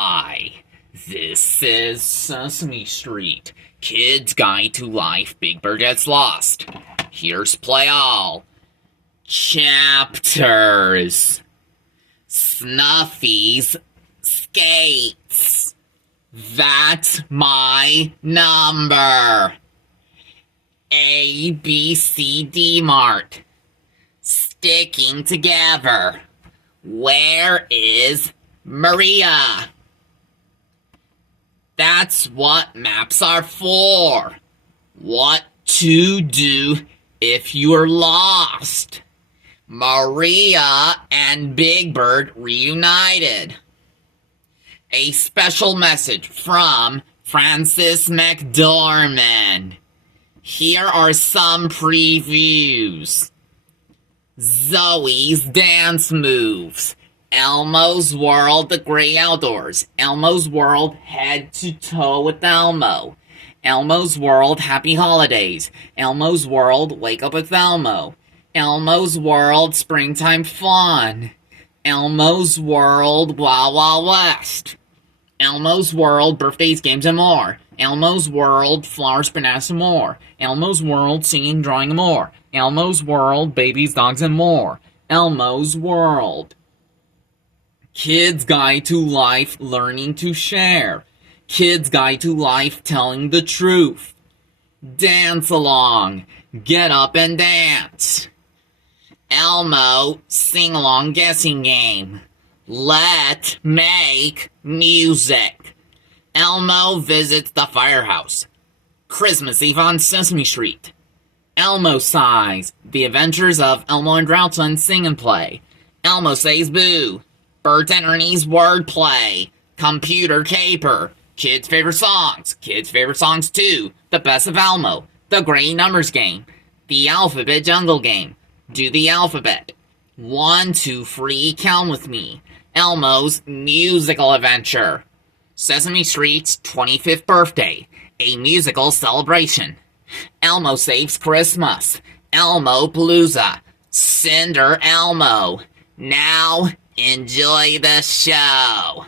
Hi, this is Sesame Street. Kid's Guide to Life, Big Bird Gets Lost. Here's play all. Chapters. Snuffy's skates. That's my number. A, B, C, D Mart. Sticking together. Where is Maria? That's what maps are for. What to do if you're lost. Maria and Big Bird reunited. A special message from Francis McDormand. Here are some previews. Zoe's dance moves. Elmo's World, the great outdoors. Elmo's World, head to toe with Elmo. Elmo's World, happy holidays. Elmo's World, wake up with Elmo. Elmo's World, springtime fun. Elmo's World, Wild Wild West. Elmo's World, birthdays, games, and more. Elmo's World, flowers, bananas, and more. Elmo's World, singing, drawing, and more. Elmo's World, babies, dogs, and more. Elmo's World. Kid's Guide to Life, learning to share. Kid's Guide to Life, telling the truth. Dance along. Get up and dance. Elmo, sing-along guessing game. Let's make music. Elmo visits the firehouse. Christmas Eve on Sesame Street. Elmo sighs. The Adventures of Elmo and Droughton sing and play. Elmo says boo. Bert and Ernie's wordplay. Computer caper. Kids' favorite songs. Kids' favorite songs too. The best of Elmo. The Great Numbers game. The Alphabet Jungle game. Do the alphabet. 1, 2, 3, count with me. Elmo's musical adventure. Sesame Street's 25th birthday. A musical celebration. Elmo Saves Christmas. Elmo Palooza. Cinder Elmo. Now, enjoy the show.